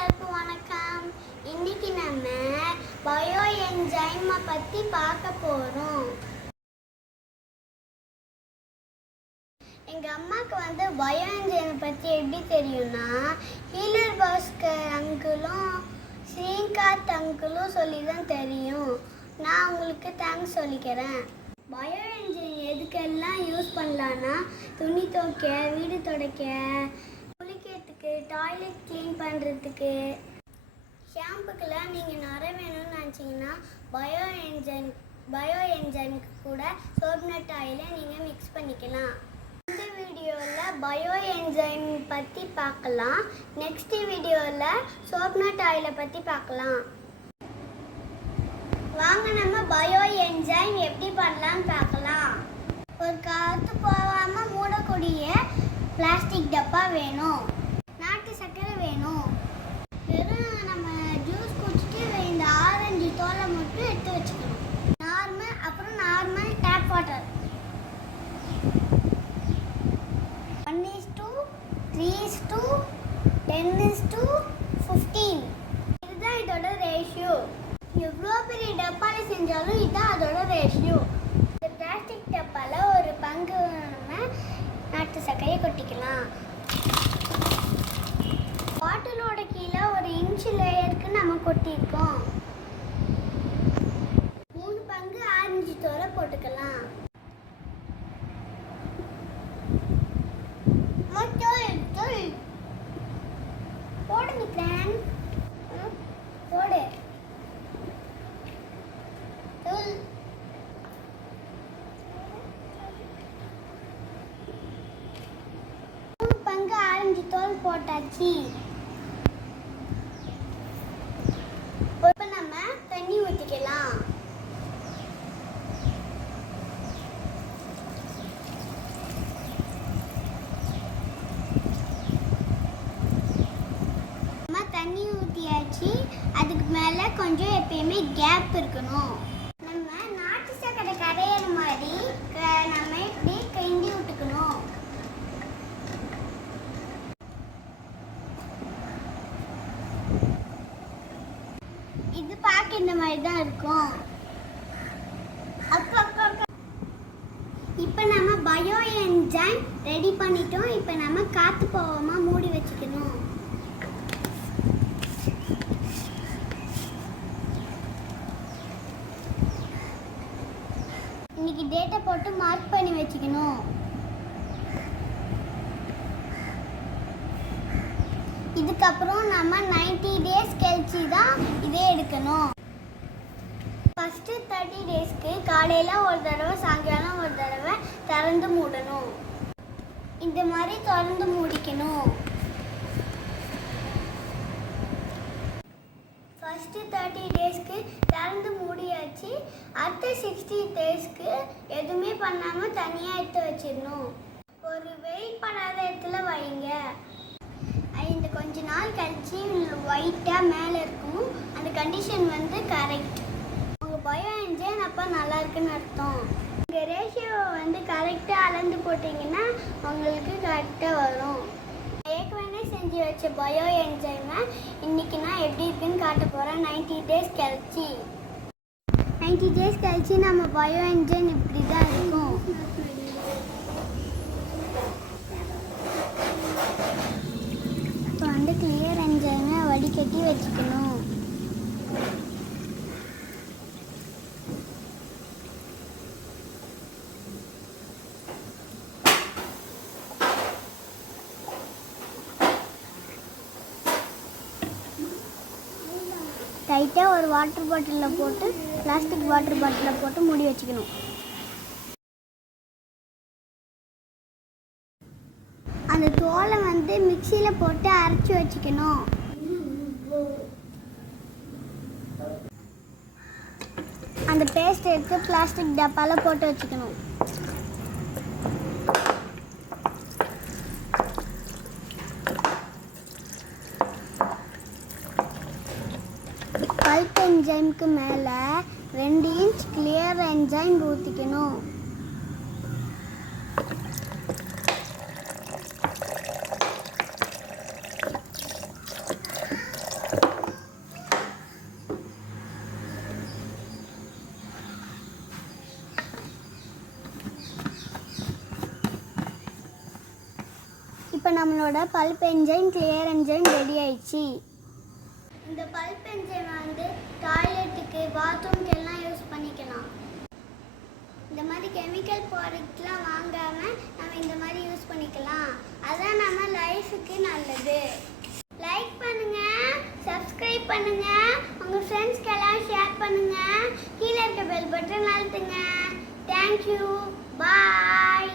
எல்லாருக்கும் வணக்கம். இன்னைக்கு நம்ம பயோ என்சைமை பற்றி பார்க்க போகிறோம். எங்கள் அம்மாவுக்கு பயோ என்சைமை பற்றி எப்படி தெரியும்னா, ஹீலர் பாஸ்கர் அங்கிளும் ஸ்ரீகாந்த் அங்கிளும் சொல்லி தான் தெரியும். நான் உங்களுக்கு தேங்க்ஸ் சொல்லிக்கிறேன். பயோ என்சைம் எதுக்கெல்லாம் யூஸ் பண்ணலான்னா, துணி துவைக்க, வீடு துடைக்க, குளிக்கிறதுக்கு, டாய்லெட் க்ளீன் பண்ணுறதுக்கு, ஷாம்புக்கெல்லாம் நீங்கள் நிறைய வேணும்னு நினச்சிங்கன்னா பயோ என்சைமுக்கு கூட சோப்நட் ஆயிலை நீங்கள் மிக்ஸ் பண்ணிக்கலாம். இந்த வீடியோவில் பயோ என்சைம் பற்றி பார்க்கலாம். நெக்ஸ்ட் வீடியோவில் சோப்நட் ஆயிலை பற்றி பார்க்கலாம். வாங்க நம்ம பயோ என்சைம் எப்படி பண்ணலாம்னு பார்க்கலாம். ஒரு காற்று போகாமல் மூடக்கூடிய பிளாஸ்டிக் டப்பா வேணும். நாட்டு சர்க்கரை வேணும். வெறும் நம்ம ஜூஸ் குடிச்சிட்டு இந்த ஆரஞ்சு தோலை மட்டும் எடுத்து வச்சுக்கணும். Normal tap water 1:3:10:15. இதுதான் இதோட ரேஷியோ. எவ்வளோ பெரிய டப்பாவில் செஞ்சாலும் இதுதான் அதோட ரேஷியோ. இந்த பிளாஸ்டிக் டப்பாவில் ஒரு பங்கு நம்ம நாட்டு சர்க்கரையை கொட்டிக்கலாம். பாட்டிலோட கீழே ஒரு இன்ச்சு லேயருக்கு நம்ம கொட்டியிருக்கோம். 3 பங்கு ஆரஞ்சு தோலை போட்டுக்கலாம். போடு நிக்கிறேன், போடு. பங்கு ஆரஞ்சு தோல் போட்டாச்சு. இப்போ நம்ம தண்ணி ஊற்றிக்கலாம். நம்ம தண்ணி ஊற்றியாச்சு. அதுக்கு மேலே கொஞ்சம் எப்பயுமே கேப் இருக்கணும். நம்ம நாட்டு சர்க்கரை கரையிற மாதிரி நம்ம இப்படி கிண்டி விட்டுக்கணும். இது பார்க்க இந்த மாதிரி தான் இருக்கும். இப்போ நம்ம பயோ என்சைம் ரெடி பண்ணிட்டோம். இப்போ நம்ம காற்று போகாம மூடி வச்சுக்கணும். இன்னைக்கு டேட்டை போட்டு மார்க் பண்ணி வச்சுக்கணும். இதுக்கப்புறம் நம்ம 90 டேஸ் கழிச்சு தான் இதே எடுக்கணும். ஃபஸ்ட்டு 30 டேஸ்க்கு காலையில் ஒரு தடவை, சாயங்காலம் ஒரு தடவை திறந்து மூடணும். இந்த மாதிரி திறந்து மூடிக்கணும். ஃபஸ்ட்டு 30 டேஸ்க்கு திறந்து மூடியாச்சு. அடுத்த 60 டேஸ்க்கு எதுவுமே பண்ணாமல் தனியாக எடுத்து வச்சிடணும். ஒரு வெயிட் பண்ணாத இடத்துல வைங்க. இந்த கொஞ்ச நாள் கழிச்சு ஒயிட்டாக மேலே இருக்கும். அந்த கண்டிஷன் கரெக்ட். உங்கள் பயோ என்சைம் அப்போ நல்லா இருக்குன்னு அர்த்தம். உங்கள் ரேஷியோ கரெக்டாக அளந்து போட்டிங்கன்னா உங்களுக்கு கரெக்டாக வரும். ஏற்கனவே செஞ்சு வச்ச பயோ என்சைமை இன்னைக்கு நான் எப்படி இருக்குன்னு காட்ட போகிறேன். 90 டேஸ் கழிச்சு. 90 டேஸ் கழிச்சு நம்ம பயோ என்சைம் இப்படி தான் இருக்கும். இப்போ கிளியர் என்சைமை வடிகட்டி வச்சுக்கணும். டைட்டாக ஒரு வாட்டர் பாட்டிலில் போட்டு, பிளாஸ்டிக் வாட்டர் பாட்டிலில் போட்டு மூடி வச்சுக்கணும். அந்த தோலை மிக்சியில் போட்டு அரைச்சி வச்சுக்கணும். அந்த பேஸ்ட் எடுத்து பிளாஸ்டிக் டப்பாவில் போட்டு வச்சுக்கணும். பல்ப் என்சைமுக்கு மேலே 2 இன்ச் கிளியர் என்சைம் ஊற்றிக்கணும். இப்போ நம்மளோட bulb enzyme clear enzyme ready ஆயிடுச்சு. இந்த பல்ப் என்ஜைம் வந்து டாய்லெட்டுக்கு பாத்ரூம்க்கு எல்லாம் யூஸ் பண்ணிக்கலாம். இந்த மாதிரி கெமிக்கல் ப்ராடக்ட்லாம் வாங்காமல் நம்ம இந்த மாதிரி யூஸ் பண்ணிக்கலாம். அதான் நம்ம லைஃபுக்கு நல்லது. லைக் பண்ணுங்கள், சப்ஸ்கிரைப் பண்ணுங்கள், உங்கள் ஃப்ரெண்ட்ஸ்க்கெல்லாம் ஷேர் பண்ணுங்கள், கீழே இருக்க பெல் பட்டன் அழுத்துங்க. தேங்க்யூ, பாய்.